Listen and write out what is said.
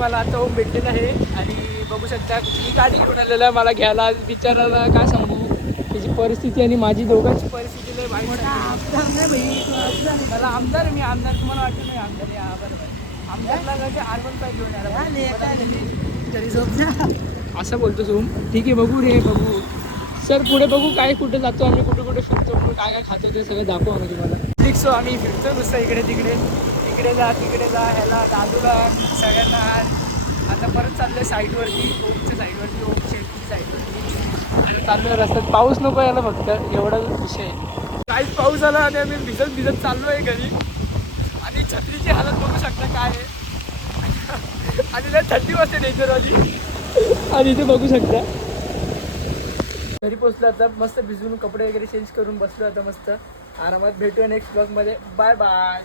मला आता होम भेटलेलं आहे आणि बघू शकता मी गाडी घेऊन आलेला मला घ्यायला विचारायला काय सांगू त्याची परिस्थिती आणि माझी दोघांची परिस्थिती लय वाईट आहे. मला आमदार मी आमदार तुम्हाला वाटतं नाही आमदार या बरोबर आमदारला म्हणजे R15 घेऊन आला तरी झोप असं बोलतो सोम ठीक आहे बघू रे बघू सर पुढे बघू काय कुठे जातो आम्ही कुठे कुठे फिरतो कुठे काय काय खातो ते सगळं दाखवू आम्ही तुम्हाला ठीक सो आम्ही फिरतो नुसतं इकडे तिकडे इकडे जा तिकडे जा ह्याला दादूला सगळ्यांना आता परत चाललं आहे साईडवरती ओमच्या साईडवरती ओम शेटची साईडवरती आणि चाललो आहे रस्त्यात पाऊस नको यायला फक्त एवढा विषय काहीच पाऊस आला आणि आम्ही भिजत भिजत चाललो आहे घरी आणि छत्रीची हालत बघू शकता काय आहे आणि लय थंडी वाजते डेंजरवाली आणि इथे बघू शकता घरी पोचलो आता मस्त भिजून कपडे वगैरे चेंज करून बसलो आता मस्त आरामात भेटूया नेक्स्ट ब्लॉगमध्ये बाय बाय.